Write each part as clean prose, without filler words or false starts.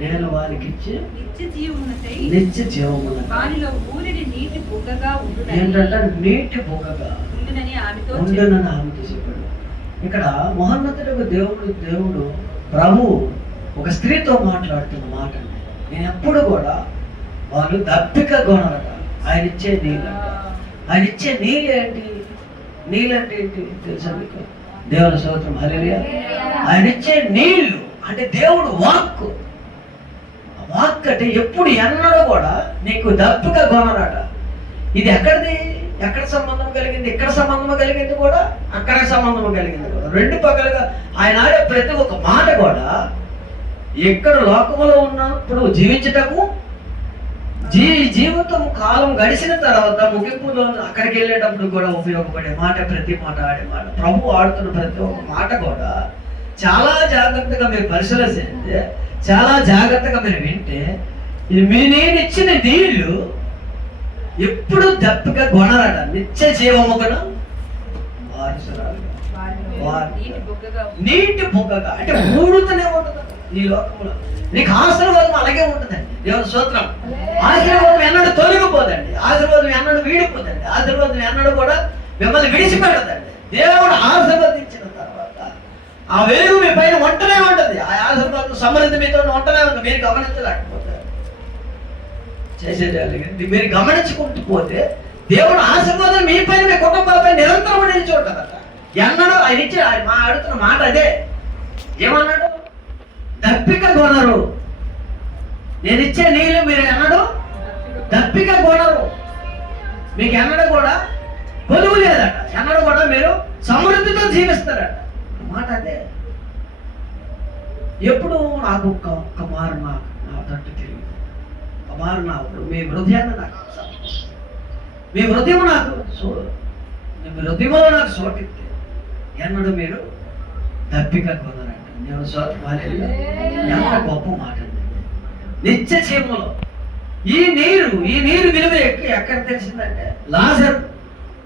నేను వారికి ఇచ్చి నిత్య జీవమున వారిలో ఊరిని నీటి బుగ్గగా ఏంటంటే నీటి బుగ్గగా ఉండునని ఆమెతో చెప్పాడు. ఇక్కడ మహోన్నతుడు దేవుడు ప్రభు ఒక స్త్రీతో మాట్లాడుతున్న మాట అండి. నేను ఎప్పుడు కూడా వాళ్ళు దప్పిక కొనరట. ఆయన ఇచ్చే నీళ్ళంట. ఆయన ఇచ్చే నీళ్ళు ఏంటి? నీళ్ళంటే ఏంటి తెలుసా మీకు? దేవుని స్తోత్రం, హల్లెలూయా. ఆయన ఇచ్చే నీళ్లు అంటే దేవుడు వాక్కు. వాక్ అంటే ఎప్పుడు ఎన్నడూ కూడా నీకు దప్పిక కొనరట. ఇది ఎక్కడిది? ఎక్కడ సంబంధం కలిగింది? ఇక్కడ సంబంధం కలిగింది కూడా, అక్కడ సంబంధం కలిగింది కూడా. రెండు పక్కలుగా ఆయన ఆడే ప్రతి ఒక్క మాట కూడా ఎక్కడ లోకంలో ఉన్నప్పుడు జీవించటకు, జీవితం కాలం గడిచిన తర్వాత ముగింపులో అక్కడికి వెళ్ళేటప్పుడు కూడా ఉపయోగపడే మాట, ప్రతి మాట ఆడే మాట. ప్రభు ఆడుతున్న ప్రతి ఒక్క మాట కూడా చాలా జాగ్రత్తగా మీరు పరిశీలిస్తే, చాలా జాగ్రత్తగా మీరు వింటే, ఇది నేను ఇచ్చిన నీళ్లు ఎప్పుడు దప్పిక కొనరట. నిత్య జీవముగా నీటి బుగ్గగా అంటే ఊడుతూనే ఉంటుంది ఈ లోకంలో. నీకు ఆశీర్వాదం అలాగే ఉంటుందండి. దేవుని స్తోత్రం. ఆశీర్వాదం ఎన్నడూ తొలగిపోదండి. ఆశీర్వాదం ఎన్నడూ వీడిపోదండి. ఆశీర్వాదం ఎన్నడూ కూడా మిమ్మల్ని విడిచిపెట్టదండి. దేవుడు ఆశీర్వదించిన తర్వాత ఆ వెలుగు మీ పైన వంటనే ఉంటుంది. ఆ ఆశీర్వాదం సమృద్ధి మీతో వంటనే ఉంటుంది. మీరు గమనించలేకపోతే చేసేది మీరు గమనించుకుంటూ పోతే దేవుడు ఆశీర్వాదం మీ పైన, మీ కుటుంబాలపై నిరంతరం నిలిచి ఉంటుందట. ఎన్నడూ ఆయన ఇచ్చి మా ఆడుతున్న మాట అదే. ఏమన్నాడు? దప్పిక కొనరు. నేను ఇచ్చే నీళ్ళు మీరు ఎన్నడూ దప్పిక కొనరు. మీకు ఎన్నడూ కూడా కొలువు లేదట. ఎన్నడూ కూడా మీరు సమృద్ధితో జీవిస్తారట. మాట అదే. ఎప్పుడు నాకు ఒక్క మారు నా తట్టు తిరిగి ఒక మారు నాకు మీ హృదయాన్ని నాకు మీ హృదయం నాకు మీ హృదయంలో నాకు చోటిస్తే ఎన్నడూ మీరు దప్పిక కొనరంట. ఎంత గొప్ప మాట అండి. నిత్య జీవములో ఈ నీరు విలువ ఎక్కడ తెలిసిందంటే, లాజరు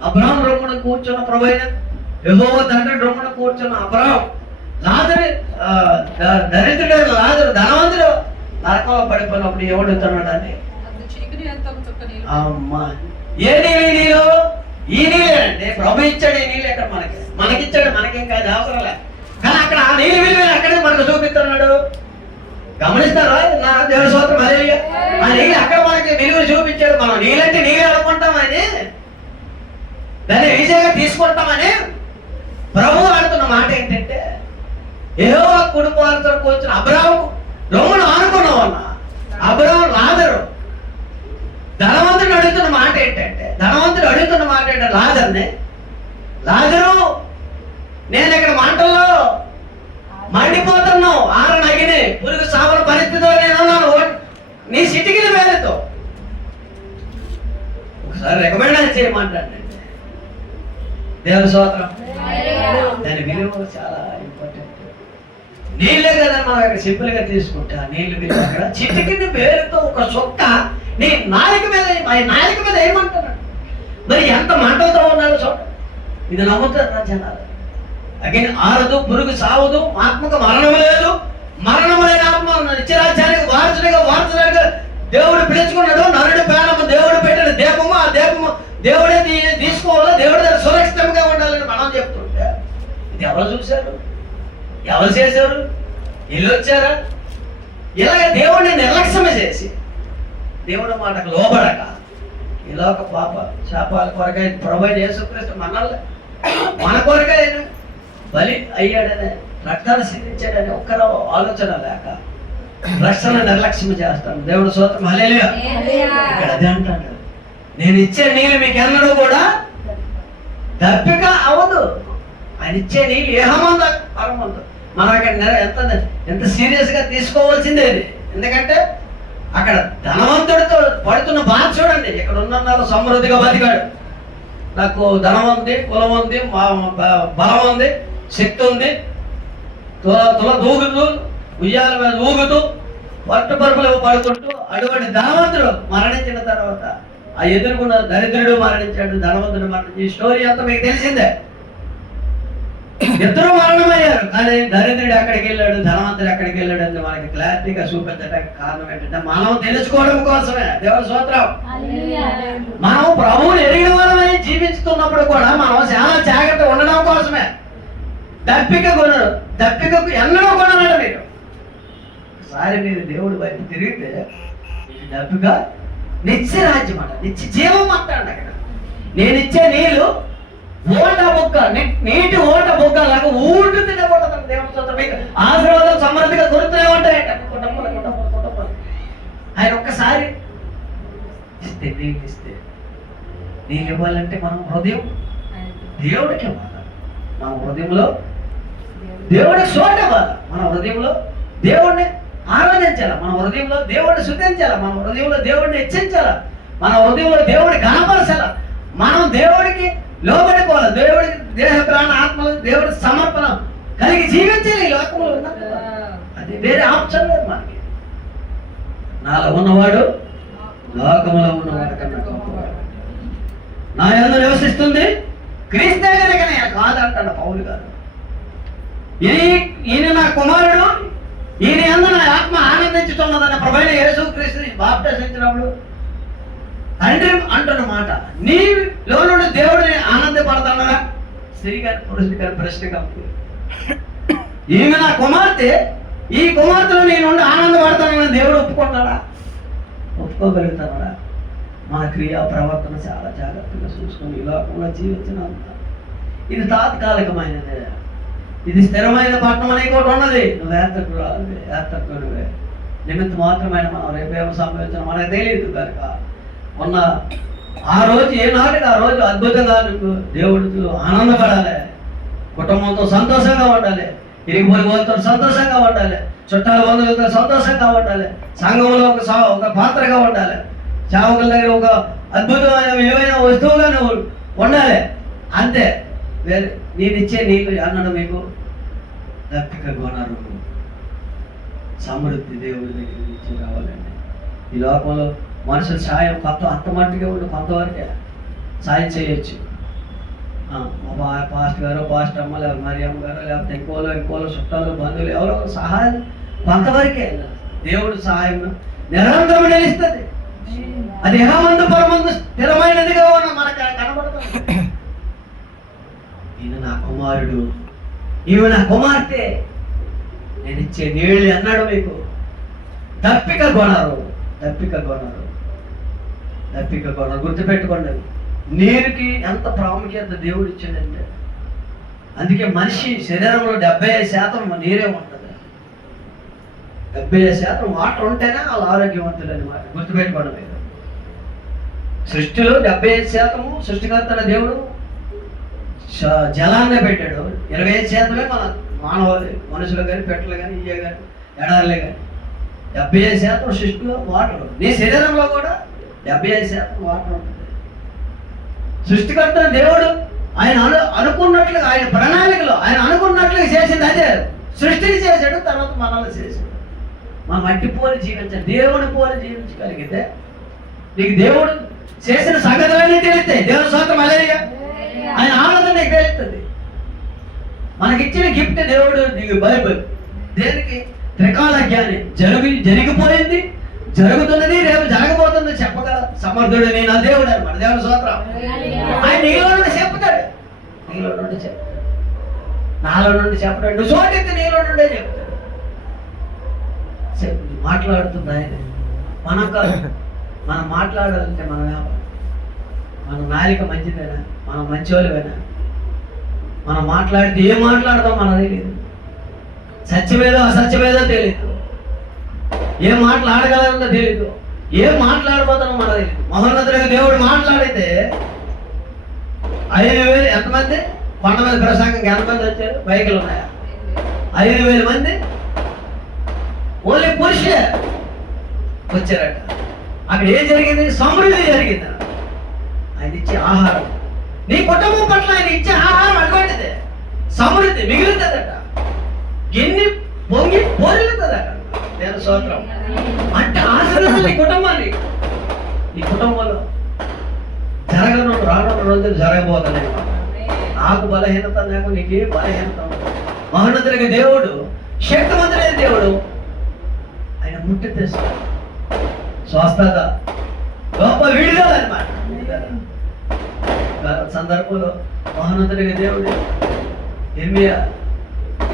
అబ్రహాము రొమ్మున కూర్చున్న ప్రభువైన యెహోవా తండ్రి రొమ్మున కూర్చున్న అబ్రహాము, లాజరు దరిద్రుడైన లాజరు ధనవంతుడు నరకంలో పడిపోయినప్పుడు ఎవడుతున్నాడు అని అమ్మా ఏ నీళ్ళు? ఈ నీళ్ళేనండి. ప్రభు ఇచ్చాడు ఈ నీళ్ళు. ఎక్కడ మనకిచ్చాడు. మనకేం కాదు, అవసరం లేదు. కానీ అక్కడ ఆ నీళ్ళు విలువ ఎక్కడే మనకు చూపిస్తున్నాడు. గమనిస్తారా? నా దేవుని స్తోత్రం, హల్లెలూయా. ఆ నీళ్ళు అక్కడ మనకి విలువ చూపించాడు. మనం నీళ్ళంటే నీళ్ళు అనుకుంటామని, దాన్ని ఈజీగా తీసుకుంటామని ప్రభు ఆడుతున్న మాట ఏంటంటే, యెహోవా కుడిపార్శ్వన కూర్చున్న అబ్రహాము రొమ్మును ఆనుకున్నావు అన్న అబ్రహాము లాజరు ధనవంతుడు అడుగుతున్న మాట ఏంటంటే, లాజరు నేను ఇక్కడ మంటల్లో మండిపోతున్నావు, ఆరనగిని పురుగు సావన పరిస్థితిలో నేను ఉన్నాను నీ సిటికిన వేలతో. ఒకసారి రికమెండ్ చేయమంటానండి. దేవుని స్తోత్రం. దాని విలువ చాలా ఇంపార్టెంట్. నీళ్ళే కదా మనం ఇక్కడ సింపుల్ గా తీసుకుంటా. నీళ్ళు విలువ అక్కడ చిటికిన వేలుతో ఒక చొక్క నీ నాలుక మీద ఏమంటున్నాడు? మరి ఎంత మంటలతో ఉన్నాడు చూడ. ఇది నమ్ముతారు నా జనాలు. అగ్ని ఆరదు, పురుగు సావదు, ఆత్మకు మరణం లేదు. మరణం లేని ఆత్మ నిత్యరాజ్యానికి వారసుడిగా దేవుడు పిలుచుకున్నాడు. నరుడి ప్రాణము దేవుడు పెట్టిన దీపము. ఆ దీపము దేవుడే తీసుకోవాలో, దేవుడి దగ్గర సురక్షితంగా ఉండాలని మనం చెప్తుంటే, ఇది ఎవరు చూశారు? ఎవరు చేశారు? ఇల్లు వచ్చారా? ఇలాగ దేవుడిని నిర్లక్ష్యమే చేసి, దేవుడి మాటకు లోబడక, ఇలాగ పాప శాపాల కొరకై ప్రభువైన యేసుక్రీస్తు మన కొరకై బలి అయ్యాడనే, రక్తాన్ని సిద్ధించాడని ఒక్కరో ఆలోచన లేక రక్షణ నిర్లక్ష్యం చేస్తాను. దేవుడు స్తోత్రం, హల్లెలూయా. ఇక్కడ అదే అంటాడు, నేను ఇచ్చే నీళ్ళు మీకు ఎన్నడూ కూడా దప్పిక అవ్వదు. ఆయన ఇచ్చే నీళ్ళు ఏహమంద పరమందు. మనం ఇక్కడ ఎంత సీరియస్ గా తీసుకోవాల్సిందే ఇది. ఎందుకంటే అక్కడ ధనవంతుడితో పడుతున్న బాధ చూడండి. ఇక్కడ ఉన్న సమృద్ధిగా బతికాడు. నాకు ధనం ఉంది, కులం ఉంది, బలం ఉంది, శక్తి ఉంది, తుల దూగుతూ ఉయ్యాల మీద ఊగుతూ పట్టుపరుపులు పడుకుంటూ అటువంటి ధనవంతుడు మరణించిన తర్వాత ఆ ఎదుర్కొన్న దరిద్రుడు మరణించాడు, ధనవంతుడు మరణించాడు. ఈ స్టోరీ అంతా మీకు తెలిసిందే. ఇద్దరు మరణమయ్యారు. కానీ దరిద్రుడు ఎక్కడికి వెళ్ళాడు, ధనవంతుడు ఎక్కడికి వెళ్ళాడు అని మనకి క్లారిటీగా చూపించడానికి కారణం ఏంటంటే మనం తెలుసుకోవడం కోసమే. దేవుని స్తోత్రం. మనం ప్రభువుని ఎరిగిన వారమై జీవిస్తున్నప్పుడు కూడా మనం చాలా జాగ్రత్త ఉండడం కోసమే. దప్పిక ఎన్నడూ కొనడు. మీరు ఒకసారి మీరు దేవుడి వైపు తిరిగితే దప్పిక నిత్య రాజ్యం అంట, నిత్య జీవం అంటాడు. అక్కడ నేనిచ్చే నీళ్ళు ఓట బొక్క, నీటి ఓట బొక్క లాగా ఊడుతూనే ఉంటుంది. దేవుని స్తోత్రం. మీకు ఆశీర్వాదం సమృద్ధిగా కొరుతూనే ఉంటాయట. ఆయన ఒక్కసారి ఇస్తే నీళ్ళు ఇవ్వాలంటే మనం హృదయం దేవుడికి ఇవ్వాలి. మన హృదయంలో దేవుడికి చోట ఇవ్వాలి. మన హృదయంలో దేవుడిని ఆరాధించాలి. మన హృదయంలో దేవుడిని శుద్ధించాలి. మన హృదయంలో దేవుడిని హెచ్చించాలి. మన హృదయంలో దేవుడిని గణపరచాలి. మనం దేవుడికి లోబడిపోవాలి. దేవుడికి దేహ ప్రాణ ఆత్మలు దేవుడి సమర్పణ కలిగి జీవించాలి ఈ లోకంలో. అది వేరే ఆప్షన్ లేదు మనకి. నాలో ఉన్నవాడు లోకంలో ఉన్నవాడు కన్నా గొప్పవాడు. నా యందు నివసిస్తుంది క్రీస్తే కనుక నేను కాదంటాడు పౌలు గారు. ఈయన నా కుమారుడు, ఈయన యందు నా ఆత్మ ఆనందించుతున్నదన్న ప్రభువైన యేసు క్రీస్తుని బాప్టిజమించినప్పుడు తండ్రి అంటున్న మాట, నీలో నుండి దేవుడిని ఆనందపడతాడా? స్త్రీ గారి పురుషుడి గారి ప్రశ్న. ఈమె నా కుమార్తె, ఈ కుమార్తెలో నేను నుండి ఆనందపడతానని దేవుడు ఒప్పుకుంటాడా? ఒప్పుకోగలుగుతాడా? మన క్రియా ప్రవర్తన చాలా జాగ్రత్తగా చూసుకొని ఈ లోకంలో జీవించినంత. ఇది తాత్కాలికమైనదే. ఇది స్థిరమైన పట్టణం అనే కూడా ఉన్నది. నువ్వు ఏర్తకురాలువే నిమిత్త మాత్రమైన మనం రేపేమో సంభవించిన మనకు తెలియదు కనుక ఉన్న ఆ రోజు ఏనాటికి ఆ రోజు అద్భుతంగా నీకు దేవుడితో ఆనందపడాలి. కుటుంబంతో సంతోషంగా ఉండాలి. ఇరిగిపోయి వాళ్ళతో సంతోషంగా ఉండాలి. చుట్టాల బంధువులతో సంతోషంగా ఉండాలి. సంఘంలో ఒక పాత్రగా ఉండాలి. సేవకుల దగ్గర ఒక అద్భుతమైన విలువైన వస్తువుగా నువ్వు ఉండాలి. అంతే. వేరే నేనిచ్చే నీళ్ళు అన్నాడు మీకు దప్పిక గుణాలు సమృద్ధి దేవుడి దగ్గర నుంచి రావాలండి. ఈ లోకంలో మనుషుల సాయం అంత మట్టిగా ఉండి కొంతవరకే సాయం చేయొచ్చు. పాస్టర్ గారు, పాస్టర్ అమ్మ, లేకపోతే మరియమ్మ గారు, లేకపోతే ఇంకోలో చుట్టాలు బంధువులు ఎవరో సహాయం కొంతవరకే. దేవుడు సహాయం నిరంతరం నిలుస్తుంది. అది ఇహమందు పరమందు స్థిరమైనదిగా ఉన్న మనకు కనబడుతుంది. ఈయన నా కుమారుడు, ఈమె నా కుమార్తె, నేను ఇచ్చే నీళ్ళు అన్నాడు మీకు. దప్పిక కొనరు గుర్తుపెట్టుకోండి. నీరుకి ఎంత ప్రాముఖ్యత దేవుడు ఇచ్చాడంటే, అందుకే మనిషి శరీరంలో 75% నీరే ఉంటుంది. 75% వాటర్ ఉంటేనే వాళ్ళు ఆరోగ్యవంతులు అనమాట. గుర్తుపెట్టుకోండి మీరు. సృష్టిలో 75% సృష్టికర్తల దేవుడు జలాన్నే పెట్టాడు. 25% మన మానవాళి, మనుషులు కానీ, పెట్టలు కానీ, ఇయ్యే కానీ, ఎడారులే కానీ. 75% సృష్టిలో వాటర్. నీ శరీరంలో కూడా 75% వాటర్ ఉంటుంది. సృష్టికర్త దేవుడు ఆయన అనుకున్నట్లుగా, ఆయన ప్రణాళికలో ఆయన అనుకున్నట్లుగా చేసింది అదే. సృష్టిని చేశాడు, తర్వాత మనల్ని చేశాడు. మన మట్టి పోలి జీవించాలి. దేవుని పోలి జీవించగలిగితే నీకు దేవుడు చేసిన సంగతులన్నీ తెలుస్తాయి. దేవుని స్తోత్రం. హల్లెలూయా. ఆయన ఆనందం నీకు తెలుస్తుంది. మనకిచ్చిన గిఫ్ట్ దేవుడు నీకు బైబిల్. దేనికి? త్రికాల జ్ఞాని. జరిగిపోయింది, జరుగుతున్నది, రేపు జరగబోతుంది చెప్పగల సమర్థుడు నేను ఆ దేవుడు అనమాట. దేవుని స్తోత్రం. ఆయన నీలో నుండి చెప్తాడు, నాలో నుండి చెప్పాడు. నువ్వు చోటెత్తి నీలో నుండే చెప్తాడు. మాట్లాడుతుంది ఆయన. మనం మాట్లాడాలంటే మన నాలిక మంచిదేనా? మనం మంచివాళ్ళవేనా? మనం మాట్లాడితే ఏం మాట్లాడతాం మనకు తెలియదు. సత్యమేదో అసత్యమేదో తెలియదు. ఏం మాట్లాడగలదో తెలియదు. ఏం మాట్లాడబోతానో మనకు తెలియదు. మహోన్నతుడిగా దేవుడు మాట్లాడితే 5,000 ఎంతమంది కొండ మీద ప్రసంగంకి ఎంతమంది వచ్చారు? బైకులు ఉన్నాయా? 5,000 మంది ఓన్లీ పురుషులే వచ్చారట. అక్కడ ఏం జరిగింది? సమృద్ధి జరిగింది. ఆయన ఇచ్చే ఆహారం, నీ కుటుంబం పట్ల ఆయన ఇచ్చే ఆహారం అటువంటిదే. సమృద్ధి మిగులుతుందట. గిన్నె పొంగి పోరుగుతుందట. నేను స్తోత్రం. అంటే ఆశీర్వాదం నీ కుటుంబాన్ని, నీ కుటుంబంలో జరగను రానున్న రోజులు జరగబోతున్నాయి. నాకు బలహీనత నాకు నీకే బలహీనత ఉండదు. మహోన్నతుడికి దేవుడు, శక్తివంతుడైన దేవుడు, ఆయన ముట్టి తెస్తాడు స్వస్థత, గొప్ప విడుదల అన్నమాట. సందర్భంలో మహోన్నతుడికి దేవుడు ఇర్మియా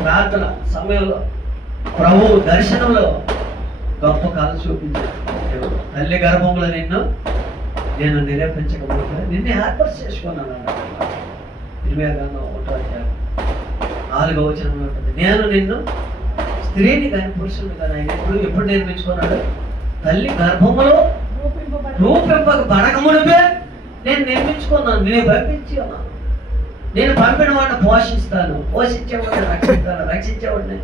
ప్రార్థన సమయంలో ప్రభు దర్శనంలో గొప్ప కాలు చూపించాడు దేవుడు. తల్లి గర్భంలో నేను నిరూపించకపోతే నిన్నే ఏర్పాటు చేసుకున్నాను అన్నమాట. ఇర్మియా గ్రంథం 1:4వ వచనంలో ఉంటుంది, నేను నిన్ను స్త్రీని కానీ పురుషుని కానీ ఆయన ఎప్పుడు నిర్మించుకున్నాడు? తల్లి గర్భములో రూపింపక పడకమునిపే నేను నిర్మించుకున్నాను, నేను పంపించి ఉన్నాను. నేను పంపిన వాడిని పోషిస్తాను, పోషించేవాడిని రక్షిస్తాను, రక్షించేవాడిని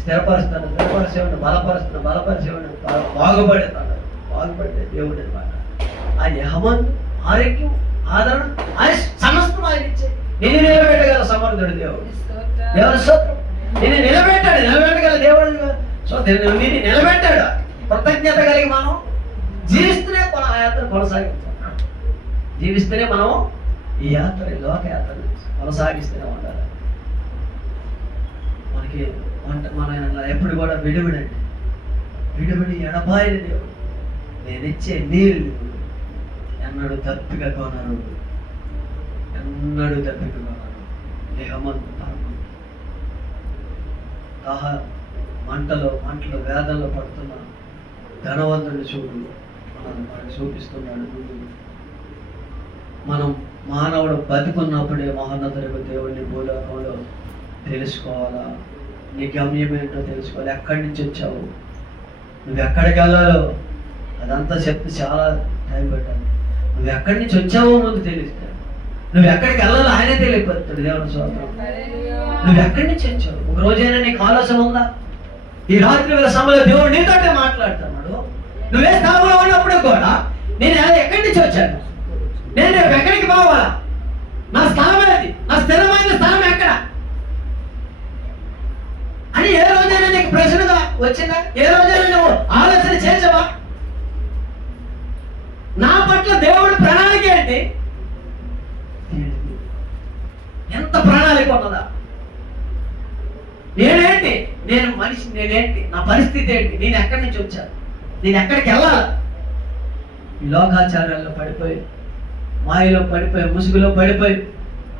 స్థిరపరుస్తాను, స్థిరపరిచేవాడిని బలపరిచేవాడిని బాగుపడతాను. బాగుపడితే దేవుడు అనమాట. ఆ యెహోవా ఆరోగ్యం, ఆదరణ, ఆయన సమస్తం ఆయన ఇచ్చే నేను నిలబెట్టగల సమర్థుడు దేవుడు. దేవుని స్తోత్రం. నేను నిలబెట్టగల దేవుడు. సో నేను నిలబెట్టాడు. కృతజ్ఞత కలిగి మనం జీవిస్తూనే ఆ యాత్ర కొనసాగించాలి. జీవిస్తూనే మనం ఈ యాత్ర, లోక యాత్ర కొనసాగిస్తూనే ఉండాలి. మనకి మన ఎప్పుడు కూడా విడివిడండి, విడివిడి ఎడబాయిన దేవుడు. నేను ఇచ్చే నీళ్ళు ఎన్నడూ తప్పిక కొనరు, ఎన్నడూ తప్పిక కొనరు. హేమంత్ మంటలో వేదనలో పడుతున్న ధనవంతుని చూడు మనకు చూపిస్తున్నాడు. మనం మానవుడు బతుకున్నప్పుడే మహోన్నతుడు దేవుడిని భూలోకంలో తెలుసుకోవాలా. నీ గమ్యం ఏంటో తెలుసుకోవాలి. ఎక్కడి నుంచి వచ్చావు, నువ్వు ఎక్కడికి వెళ్ళాలో అదంతా చెప్తే చాలా టైం పెట్టాలి. నువ్వు ఎక్కడి నుంచి వచ్చావో ముందు తెలుస్తాడు. నువ్వు ఎక్కడికి వెళ్ళాలో ఆయనే తెలియపరుస్తాడు. దేవుని స్తోత్రం. నువ్వు ఎక్కడి నుంచి వచ్చావు? ఒక రోజైనా నీకు ఆలోచన ఉందా? ఈ రాత్రి వేళ సమయంలో దేవుడు నీతోటే మాట్లాడుతున్నాడు. నువ్వే స్థానంలో ఉన్నప్పుడు కూడా నేను ఎక్కడి నుంచి వచ్చాను, నేను ఎక్కడికి పోవాలా, నా స్థానం ఏది, నా స్థిరమైన స్థానం ఎక్కడ అని ఏ రోజైనా నీకు ప్రశ్నగా వచ్చిందా? ఏ రోజైనా నువ్వు ఆలోచన చేసావా? నా పట్ల దేవుడి ప్రణాళిక ఏంటి? ఎంత ప్రణాళిక ఉన్నదా? నేనేంటి, నేను మనిషి, నేనేంటి, నా పరిస్థితి ఏంటి, నేను ఎక్కడి నుంచి వచ్చాను, నేను ఎక్కడికి వెళ్ళాలి? ఈ లోకాచారాల్లో పడిపోయి, మాయలో పడిపోయి, ముసుగులో పడిపోయి,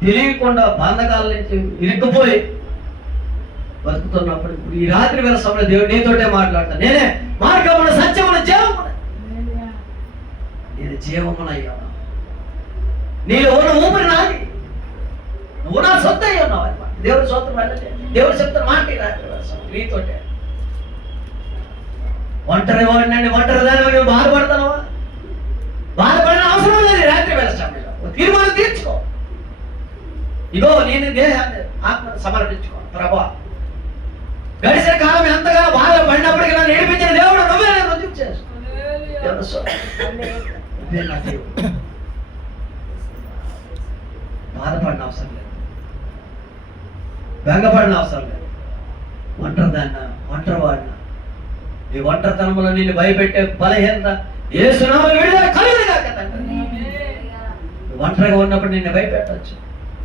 తెలియకుండా బంధకాల నుంచి ఇరుక్కుపోయి బతుకుతున్నప్పుడు ఇప్పుడు ఈ రాత్రి వేళ సమయంలో దేవుడు నీతోటే మాట్లాడతాను. నేనే మార్గమున సత్యమున జీవమున, నేను జీవమునయ్యా. నీలో ఉన్న ఊపిరి నాది, నువ్వు నా సొంత అయ్యి ఉన్నావు అనమాట. దేవుడు సొంతం వెళ్ళలే. దేవుడు చెప్తాను మాట ఈ రాత్రి వేళ సమయంలో నీతోటే. ఒంటరి వాడినండి, ఒంటరి దాని నువ్వు బాధపడతావా? బాధపడిన అవసరం లేదు. రాత్రి వేళ సమయంలో తీర్మానం తీర్చుకో. ఇగో నేను దేహాన్ని ఆత్మను సమర్పించుకో. ప్రభా, గడిచిన కాలం ఎంతగా బాధపడినప్పటికీ నన్ను ఏడిపించిన దేవుడు నువ్వే, నేను రుజువు చేసుకో. బాధపడిన అవసరం లేదు, బెంగపడిన అవసరం లేదు. ఒంటరిదాన్న, ఒంటరి వాడిన, ఈ ఒంటరితనంలో నిన్ను భయపెట్టే బలహీనత యేసునామములో విడుదల కలుగును గాక తండ్రి. ఒంటరిగా ఉన్నప్పుడు నిన్ను భయపెట్టవచ్చు.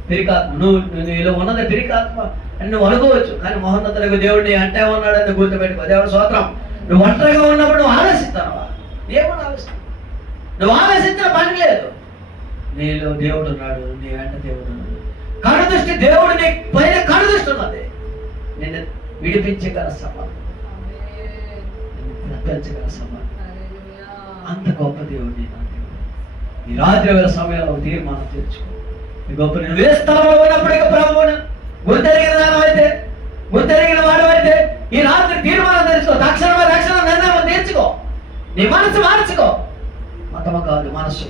పిరికాత్మ, నువ్వు నీలో ఉన్నది పిరికాత్మ అని నువ్వు అనుకోవచ్చు. కానీ మహోన్నతులకు దేవుడిని అంటే ఉన్నాడని గుర్తుపెట్టుకో. దేవుడు స్తోత్రం. నువ్వు ఒంటరిగా ఉన్నప్పుడు నువ్వు ఆలోచిస్తావా? ఏమని ఆలోచిస్తావు? నువ్వు ఆలోచించిన పని లేదు. నీలో దేవుడు ఉన్నాడు, నీ వెంట దేవుడు ఉన్నాడు. కనుదృష్టి, దేవుడు నీ పైన కనుదృష్టి ఉన్నది. నిన్ను విడిపించగల సమానం, తప్పించగల సమానం. అంత గొప్ప దేవుడు నా దేవుడు. ఈ రాత్రి వేళ సమయంలో తీర్మానం తెచ్చుకో. ఈ గొప్ప నువ్వు ఏ స్థానంలో ఉన్నప్పుడు ఇక ప్రభువును గుర్తెరిగిన దానం అయితే, గుర్తెరిగిన వాడు అయితే ఈ రాత్రి తీర్మానం తెచ్చుకో. తక్షణమే రక్షణ నిర్ణయం తీర్చుకో. నీ మనసు మార్చుకో. మతము కాదు, మనసు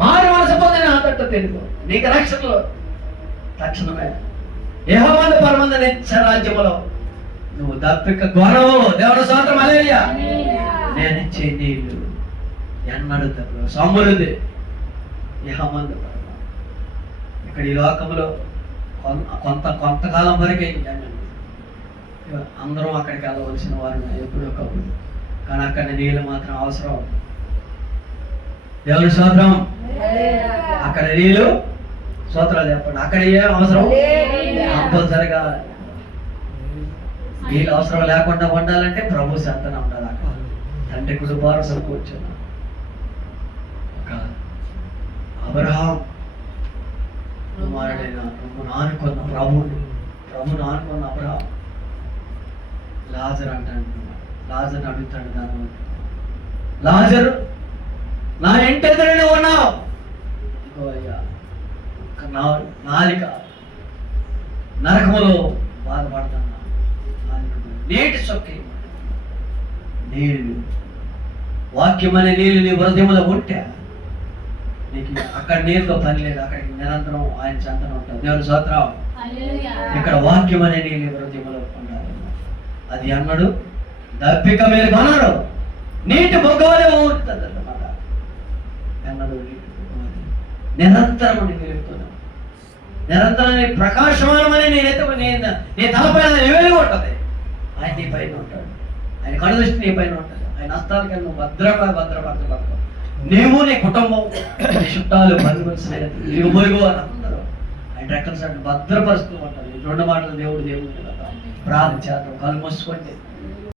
మారు మనసు పొందిన ఆతట్టు తెలుగు. నీకు రక్షణలో తక్షణమే యెహోవా పరమంద నిత్య రాజ్యములో నువ్వు దప్పిక గొడవ. దేవుని స్తోత్రం. హల్లెలూయా. నేను ఇచ్చే నీళ్ళు ఎన్నడూ తప్పదు, సమృద్ధి. యెహోవా ఇక్కడ ఈ లోకంలో కొంతకాలం వరకే అందరం అక్కడికి వెళ్ళవలసిన వారు ఎప్పుడో ఒకప్పుడు. కానీ అక్కడ నీళ్ళు మాత్రం అవసరం. దేవుని స్తోత్రం. అక్కడ నీళ్ళు స్తోత్రాలు చెప్పండి. అక్కడ ఏం అవసరం కంపల్సరిగా వీళ్ళు అవసరం లేకుండా ఉండాలంటే ప్రభు శాంతన ఉండాలి. అక్కడ తండ్రి కుటుంబాలు కూర్చున్నా ఒక అబ్రహాం కుమారుడైన ప్రభువును ఆనుకున్న ప్రభువును ఆనుకున్న అబ్రహాం లాజరు లాజరు అడుగుతాడు దాని లాజరు నా ఇంటి ఎదురునే ఉన్నావు, ఇదిగో అయ్యా ఒక నాలిక నరకములో బాధపడుతున్నా, నీటి చొక్కి నీళ్ళు వాక్యం అనే నీళ్ళు నీ హృదయంలో ఉంటే నీకు అక్కడ నీళ్ళతో పని లేదు, అక్కడికి నిరంతరం ఆయన చెంతన ఉంటాడు. దేవుని స్తోత్రం. ఇక్కడ వాక్యం అనే నీళ్ళు హృదయంలో ఉండాలి. అది అన్నాడు దప్పిక మీరు కొనరు, నీటి బొగ్గవలే ఉంటుంది అన్నమాట. అన్నాడు నిరంతరం వెలుగుతున్నాను, నిరంతరం ప్రకాశమానమని నీ తలపైన వెలుగు ఉంటుంది. ఆయన నీ పైన ఉంటాడు, ఆయన కళ్ళు దృష్టి నీ పైన ఉంటుంది. ఆయన హస్తాలకి నువ్వు భద్రపరచబడతావు. నీవు నీ కుటుంబం నీ చుట్టాలు బంధువులు నీవు పొరుగు అని అందరూ ఆయన రెక్కల సాటి భద్రపరుస్తూ ఉంటాడు. 2 మాటలు దేవుడు కదా ప్రార్థన చేద్దాం. కళ్ళు మూసుకోండి.